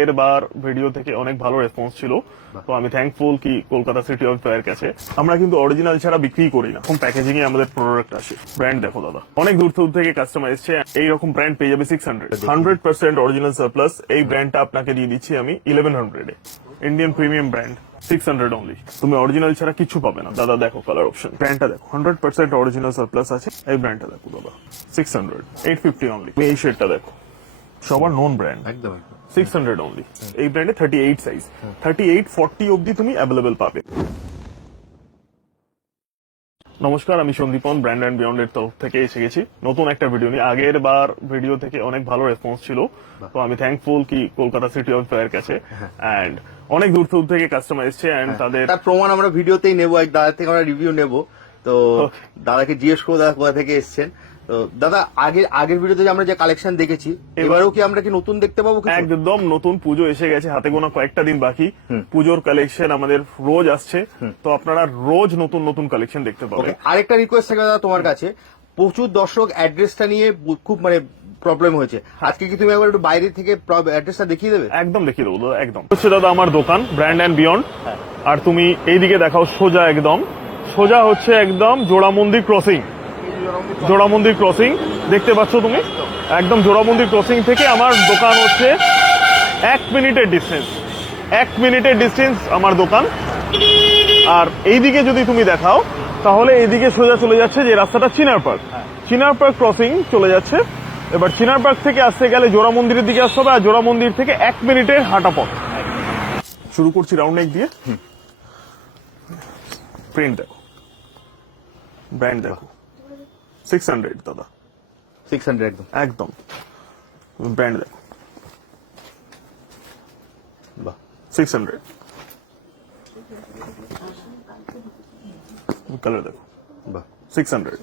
এর বার ভিডিও থেকে অনেক ভালো রেসপন্স ছিল, তো আমি থ্যাঙ্কফুল কি কলকাতা সিটি অফ জয়ের কাছে। আমরা কিন্তু অরিজিনাল ছাড়া বিক্রি করি না, এখন প্যাকেজিং এ আমাদের প্রোডাক্ট আসে। ব্র্যান্ড দেখো দাদা, অনেক দূর দূর থেকে কাস্টমার এসছে, এইরকম ব্র্যান্ড পেয়ে যাবে 600% অরিজিনাল সারপ্লাস। এই ব্র্যান্ডটা আপনাকে দিয়ে দিচ্ছি আমি 1100 এ, ইন্ডিয়ান প্রিমিয়াম ব্র্যান্ড, 600 অনলি। তুমি অরিজিনাল ছাড়া কিছু পাবে না দাদা। দেখো কালার অপশন, ব্র্যান্ডটা দেখো, 100% অরিজিনাল সারপ্লাস আছে। এই ব্র্যান্ডটা দেখো দাদা, 600, 850 অনলি। এই শেডটা দেখো, সবার নোন ব্র্যান্ড, একদম 600 অনলি। এই ব্র্যান্ডে 38 সাইজ, 38-40 অবধি তুমি অ্যাভেলেবেল পাবে। নমস্কার, আমি সন্দীপন, ব্র্যান্ড অ্যান্ড বিয়ন্ড এর তরফ থেকে এসে গেছি নতুন একটা ভিডিও নিয়ে। আগের বার ভিডিও থেকে অনেক ভালো রেসপন্স ছিল, তো আমি থ্যাঙ্কফুল কি কলকাতা সিটি অফ জয়ের কাছে। এন্ড অনেক দূর দূর থেকে কাস্টমার এসছে, এন্ড তাদের তার প্রমাণ আমরা ভিডিওতেই নেবো। এক দাদা থেকে আমরা রিভিউ নেব, তো দাদাকে জিজ্ঞেস করবো দাদা কোথা থেকে এসছেন। তো দাদা আগের ভিডিওতে আমরা যে কালেকশন দেখেছি, এবারেও কি আমরা কি নতুন দেখতে পাবো? একদম নতুন, পুজো এসে গেছে, হাতে গোনা কয়েকটা দিন বাকি। পুজোর কালেকশন আমাদের রোজ আসছে, তো আপনারা রোজ নতুন নতুন কালেকশন দেখতে পাবেন। আরেকটা রিকোয়েস্ট থাকে দাদা তোমার কাছে, প্রচুর দর্শক অ্যাড্রেসটা নিয়ে খুব প্রবলেম হয়েছে। আজকে কি তুমি একবার একটু বাইরে থেকে অ্যাড্রেসটা দেখিয়ে দেবে? একদম দেখিয়ে দেবো দাদা, একদম। হচ্ছে দাদা আমার দোকান ব্র্যান্ড অ্যান্ড বিয়ন্ড, আর তুমি এইদিকে দেখাও, সোজা একদম সোজা হচ্ছে একদম জোড়ামন্দির ক্রসিং। জোড়ামন্দির ক্রসিং দেখতে পাচ্ছ তুমি, একদম জোড়ামন্দির ক্রসিং থেকে আমার দোকান হচ্ছে 1 মিনিটের ডিস্টেন্স। 1 মিনিটের ডিস্টেন্স আমার দোকান। আর এইদিকে যদি তুমি দেখাও, তাহলে এইদিকে সোজা চলে যাচ্ছে যে রাস্তাটা চিনার পার্ক, চিনার পার্ক ক্রসিং চলে যাচ্ছে। এবার চিনার পার্ক থেকে আসতে গেলে জোড়া মন্দিরের দিকে আসতে হবে, আর জোড়া মন্দির থেকে 1 মিনিটের হাঁটা পথ। শুরু করছি রাউন্ড নেক দিয়ে। প্রিন্ট দেখো, ব্র্যান্ড দেখো, 600 দাদা, 600 একদম একদম। ব্র্যান্ড দেখো, বাহ, 600। কালার দেখো, বাহ, 600।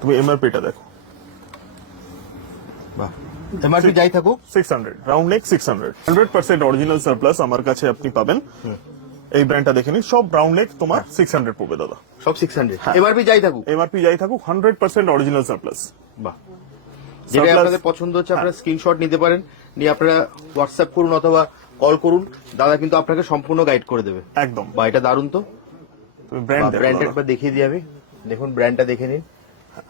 তুমি এমআরপিটা দেখো, বাহ। এমআরপি যাই থাকুক 600, রাউন্ড নেক 600, 100% অরিজিনাল সারপ্লাস আমার কাছে আপনি পাবেন। এই ব্র্যান্ডটা দেখে নিন, সব রাউন্ড নেক তোমার 600 পড়বে দাদা, সব 600। এমআরপি যাই থাকুক, এমআরপি যাই থাকুক, 100% অরিজিনাল সারপ্লাস। বাহ। যেটা আপনাদের পছন্দ হচ্ছে আপনারা স্ক্রিনশট নিতে পারেন, নিয়ে আপনারা হোয়াটসঅ্যাপ করুন অথবা কল করুন, দাদা কিন্তু আপনাকে সম্পূর্ণ গাইড করে দেবে। একদম। বা এটা দারুণ। তো তুমি ব্র্যান্ড একবার দেখিয়ে দিয়ে আমি, দেখুন ব্র্যান্ডটা দেখে নিন,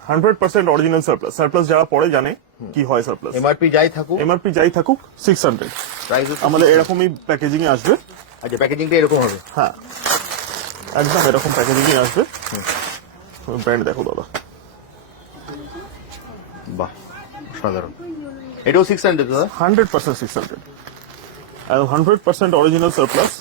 100% অরিজিনাল সারপ্লাস। সারপ্লাস যারা পরে জানে কি হয় সারপ্লাস। এমআরপি যাই থাকুক, এমআরপি যাই থাকুক 600। প্রাইস আমাদের এরকমই প্যাকেজিং এ আসবে। আচ্ছা, প্যাকেজিংটা এরকম হবে? হ্যাঁ, একদম এরকম প্যাকেজিং এ আসবে। ব্র্যান্ড দেখো দাদা, বাহ, সাধারণ। এটাও 600 দাদা? 100% 600, আর 100% অরিজিনাল সারপ্লাস।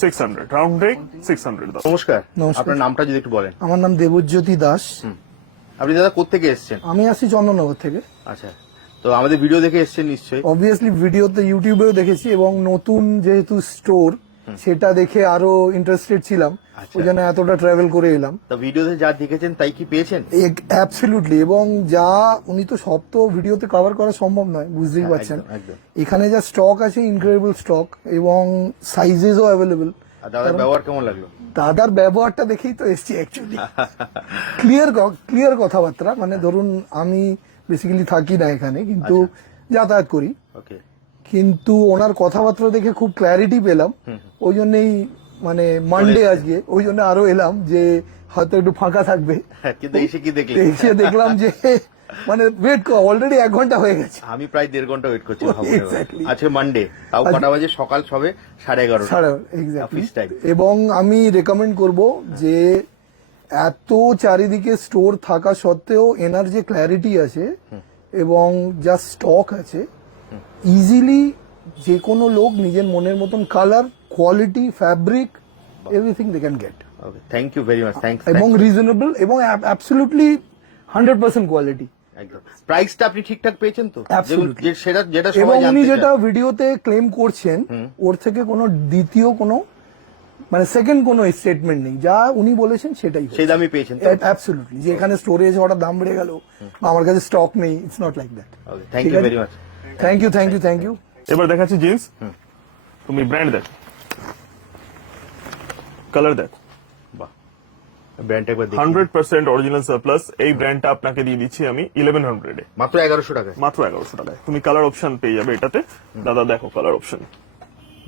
600, রাউন্ড নেক 600 দাদা। নমস্কার, নমস্কার। আপনার নামটা যদি একটু বলেন। আমার নাম দেবজ্যোতি দাস। আপনি দাদা কোত্থেকে এসেছেন? আমি আসি চন্দননগর থেকে। আচ্ছা, তো আমাদের ভিডিও দেখে এসেছেন নিশ্চয়ই? অবভিয়াসলি ভিডিওতে ইউটিউবেও দেখেছি, এবং নতুন যেহেতু স্টোর সেটা দেখে আরো ইন্টারেস্টেড ছিলাম, আচ্ছা। ওই জন্য এতটা ট্রাভেল করে এলাম। তো ভিডিওতে যা দেখেছেন তাই কি পেয়েছেন? অ্যাবসলিউটলি, এবং যা উনি তো সব তো ভিডিওতে কভার করা সম্ভব নয়, বুঝতেই পারছেন। একদম। এখানে যা স্টক আছে, ইনক্রেডিবল স্টক, এবং সাইজেসও অ্যাভেলেবল। আর দাদার ব্যবহার কেমন লাগলো? দাদার ব্যবহারটা দেখেই তো এসছি অ্যাকচুয়ালি। ক্লিয়ার কথাবার্তা, মানে ধরুন আমি বেসিক্যালি থাকি না এখানে, কিন্তু যাতায়াত করি, ওকে। কিন্তু ওনার কথাবার্তা দেখে খুব ক্ল্যারিটি পেলাম। ওই জন্যই মানে মানডে আজকে, ওই জন্য আরো এলাম যে হয়তো একটু ফাঁকা থাকবে। কিন্তু এসে কি দেখলেন? এসে দেখলাম যে মানে ওয়েট অলরেডি 1 ঘন্টা হয়ে গেছে। আমি প্রায় 1.5 ঘন্টা ওয়েট করছি। Exactly. আজকে মানডে, তাও কটা বাজে? সকাল সবে 11:30 এক্স্যাক্টলি। Office time. এবং আমি রেকমেন্ড করব যে এত চারিদিকে স্টোর থাকা সত্ত্বেও এনার যে ক্ল্যারিটি আছে এবং যা স্টক আছে, ইজিলি যে কোনো লোক নিজের মনের মতন colour, quality, fabric, everything they can get. Okay, thank you very much. Thanks. এবং রিজনেবল, এবং অ্যাবসলিউটলি 100% কোয়ালিটি। একদম। প্রাইসটা আপনি ঠিকঠাক পেয়েছেন তো? Absolutely. যেটা এবং সবাই উনি জানতে যেটা চায়। ভিডিওতে ক্লেম করছেন, ওর থেকে কোনো দ্বিতীয় কোনো মানে সেকেন্ড কোনো স্টেটমেন্ট নেই, যা উনি বলেছেন সেটাই সেই দামই পেয়েছেন তো? অ্যাবসলিউটলি। যে এখানে স্টোরেজ হঠাৎ দাম বেড়ে গেল, বা আমার কাছে স্টক নেই, it's not like that. Okay, thank you very much. Thank you. এবার দেখাচ্ছি জিন্স, তুমি ব্র্যান্ড দেখো, কালার দেখো, বাহ, ব্র্যান্ডটা একবার দেখি। 100% অরিজিনাল সারপ্লাস। এই ব্র্যান্ডটা আপনাকে দিয়ে দিচ্ছি আমি 1100 এ, মাত্র 1100 টাকায়। মাত্র 1100 টাকায়। তুমি কালার অপশন পেয়ে যাবে এটাতে। দাদা দেখো কালার অপশন,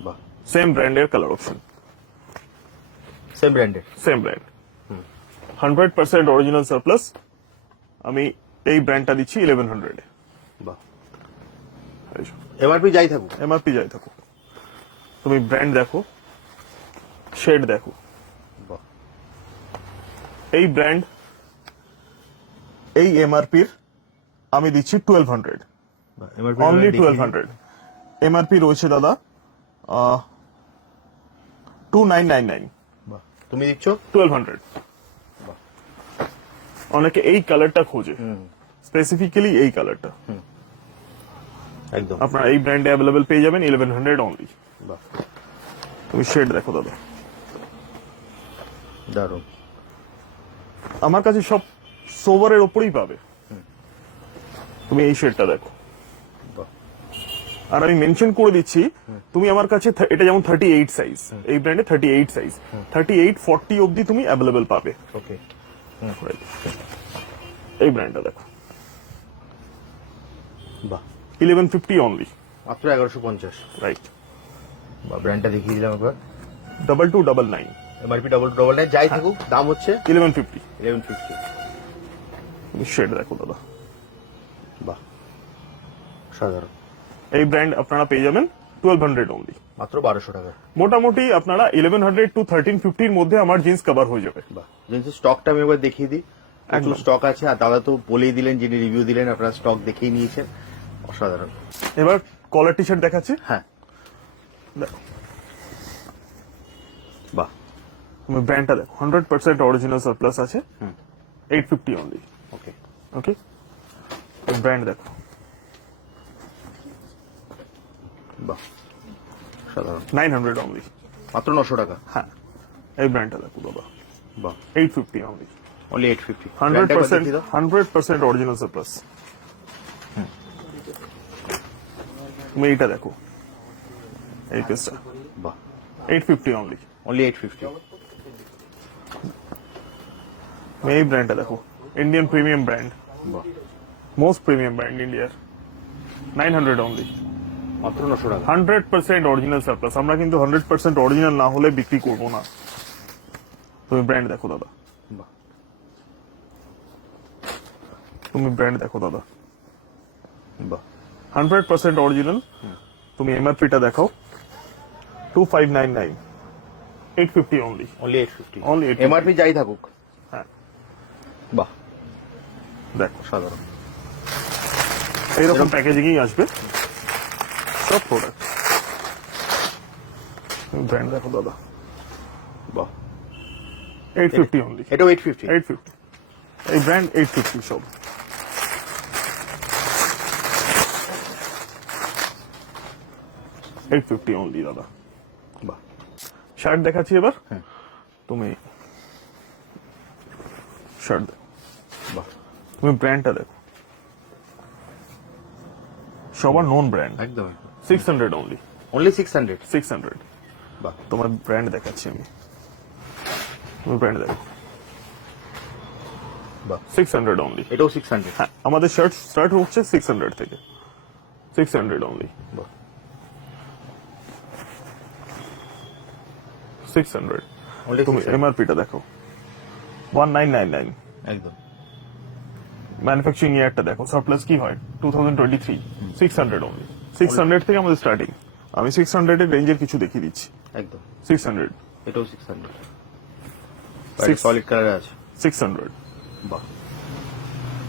বাহ, সেম ব্র্যান্ডের কালার অপশন, সেম ব্র্যান্ডের। Same brand, 100% original surplus. আমি এই ব্র্যান্ডটা দিচ্ছি 1100 এ। বাহ, এমআরপি যাই থাকুক। এমআরপি যাই থাকুক, তুমি ব্র্যান্ড দেখো, শেড দেখো। বাহ, এই ব্র্যান্ড, এই এমআরপির আমি দিচ্ছি 1200, বাহ, এমআরপি অনলি 1200। এমআরপি রয়েছে দাদা 2999, বাহ, তুমি দিচ্ছ 1200। বাহ। অনেকে এই কালারটা খোঁজে, স্পেসিফিক্যালি এই কালারটা। একদম। আপনারা এই ব্র্যান্ডে অ্যাভেলেবেল পেয়ে যাবেন 1100 অনলি। বাহ, তুমি শেড দেখো দাদা, দারুণ। আমার কাছে সব সোভারের ওপরেই পাবে। তুমি এই শেডটা দেখো, বাহ, আর আমি মেনশন করে দিচ্ছি, তুমি আমার কাছে এটা যেমন 38 সাইজ, এই ব্র্যান্ডে 38 সাইজ, 38 40 অবধি তুমি অ্যাভেলেবেল পাবে। ওকে। Right. এই ব্র্যান্ডটা দেখো, বাহ, 1150 অনলি। মাত্র 1150। রাইট, বাহ, ব্র্যান্ডটা দেখিয়ে দিলাম একবার। 2299, এমআরপি 2299 যাই থাকুক, দাম হচ্ছে 1150। 1150। তুমি শেড দেখো দাদা, বাহ, সাধারণ। এই ব্র্যান্ড আপনারা পেয়ে যাবেন 1200 অনলি। মাত্র 1200 টাকা। মোটামুটি আপনারা 1100 টু 1350 মধ্যে আমার জিন্স কভার হয়ে যাবে। বাহ, জিনিসের স্টকটা আমি একবার দেখিয়ে দিই। প্রচুর একদম। স্টক আছে, আর দাদা তো বলেই দিলেন, যিনি রিভিউ দিলেন আপনারা স্টক দেখেই নিয়েছেন। অসাধারণ। এবার কলার টি শার্ট দেখাচ্ছি, হ্যাঁ, দেখো বাহ, তুমি ব্র্যান্ডটা দেখো, 100% অরিজিনাল সারপ্লাস আছে, 850 অনলি। ওকে। ওকে, ব্র্যান্ড দেখো, বাহ, সাধারণ। 900 অনলি। মাত্র 900 টাকা। হ্যাঁ, এই ব্র্যান্ডটা দেখো দাদা, বাহ, 850 অনলি। অনলি 850। 100% original surplus. তুমি এইটা দেখো, এই পিসটা বাহ, 850 অনলি। অনলি 850। তুমি এই ব্র্যান্ডটা দেখো, ইন্ডিয়ান প্রিমিয়াম ব্র্যান্ড, বাহ, মোস্ট প্রিমিয়াম ব্র্যান্ড ইন্ডিয়ার, 900 অনলি। মাত্র 900 টাকা। 100% অরিজিনাল সারপ্লাস। আমরা কিন্তু 100% অরিজিনাল না হলে বিক্রি করবো না। তুমি ব্র্যান্ড দেখো দাদা, বাহ, তুমি ব্র্যান্ড দেখো দাদা, বাহ, 100% অরিজিনাল। তুমি এমআরপিটা দেখাও, 2599, 850 অনলি। অনলি 850। Only 850 এমআরপি যাই থাকুক। হ্যাঁ, বাহ, দেখো সাধারণ। এইরকম প্যাকেজিংই আসবে সব প্রোডাক্ট। ব্র্যান্ড দেখো দাদা, বাহ, 850 অনলি। এটাও 850। 850, এই ব্র্যান্ড 850 সব। $850 অনলি দাদা। বাহ, শার্ট দেখাচ্ছি এবার। হ্যাঁ। তুমি শার্ট দেখো, বাহ, তুমি ব্র্যান্ডটা দেখো, সবার নোন ব্র্যান্ড, একদম। 600 অনলি। অনলি 600। 600। বাহ, তোমার ব্র্যান্ড দেখাচ্ছি আমি, তুমি ব্র্যান্ড দেখো, বাহ, 600 অনলি। এটাও 600। হ্যাঁ, আমাদের শার্ট স্টার্ট হচ্ছে 600 থেকে, 600 অনলি। বাহ, 600। অনলি তুমি 600। এমআরপিটা দেখো, 1999। একদম। ম্যানুফ্যাকচারিং ইয়ারটা দেখো, সারপ্লাস কি হয় 2023, 600 অনলি। 600 থেকে আমাদের স্টার্টিং। আমি 600 এর রেঞ্জের কিছু দেখিয়ে দিচ্ছি। একদম। 600, এটাও 600। Six- সলিড কালার আছে। 600, বাহ,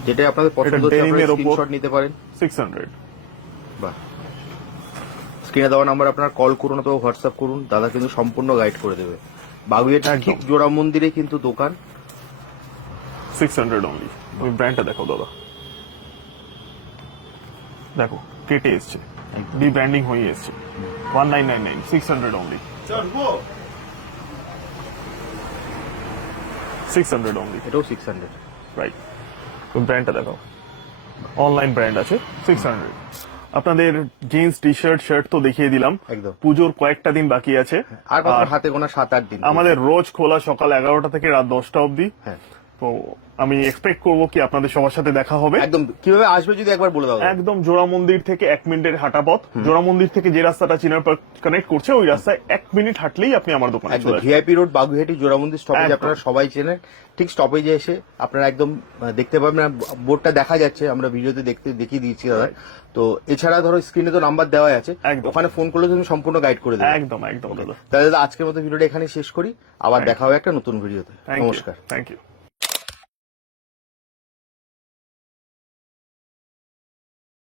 যেটা আপনাদের পছন্দ হচ্ছে denim আপনারা এর ওপর। স্ক্রিনশট নিতে পারেন। 600। বাহ, স্ক্রিনে দেওয়া নাম্বার আপনারা কল করুন অথবা হোয়াটসঅ্যাপ করুন, দাদা কিন্তু সম্পূর্ণ গাইড করে দেবে। বাগুইয়ের একদম। ঠিক জোড়া মন্দিরে কিন্তু দোকান। 600 অনলি। তুমি ব্র্যান্ডটা দেখো দাদা, দেখো কেটে এসছে, ডি ব্র্যান্ডিং হয়ে এসছে। 1999, 600 অনলি। 600 অনলি। এটাও 600। রাইট, তুমি ব্র্যান্ডটা দেখো, অনলাইন ব্র্যান্ড আছে 600। আপনাদের জিন্স টি শার্ট শার্ট তো দেখিয়ে দিলাম, একদম। পুজোর কয়েকটা দিন বাকি আছে। আর কত হাতে গোনা 7-8 দিন আমাদের রোজ খোলা সকাল 11টা থেকে রাত 10টা অবধি। হ্যাঁ তো আমি এক্সপেক্ট করবো কি আপনাদের সবার সাথে দেখা হবে। একদম। কিভাবে আসবে যদি একবার বলে দাও। একদম জোড়া মন্দির থেকে 1 মিনিটের হাঁটা পথ। জোড়া মন্দির থেকে যে রাস্তাটা চিনার পার্ক কানেক্ট করছে ওই রাস্তায় 1 মিনিট হাঁটলেই আপনি আমার দোকানে একদম চলে আসবেন। ভিআইপি রোড বাগুইহাটি জোড়ামন্দির স্টপেজ একদম। আপনারা সবাই চেনেন। ঠিক স্টপেজে এসে আপনারা একদম দেখতে পাবেন, বোর্ডটা দেখা যাচ্ছে, আমরা ভিডিওতে দেখিয়ে দিয়েছি দাদা। তো এছাড়া ধরো স্ক্রিনে তো নাম্বার দেওয়া আছে, একদম। ওখানে ফোন করলে তুমি সম্পূর্ণ গাইড করে দেবে। একদম একদম দাদা। তাহলে দাদা আজকের মতো ভিডিওটা এখানে শেষ করি, আবার দেখা হবে একটা নতুন ভিডিওতে। থ্যাংক ইউ, নমস্কার। Thank you.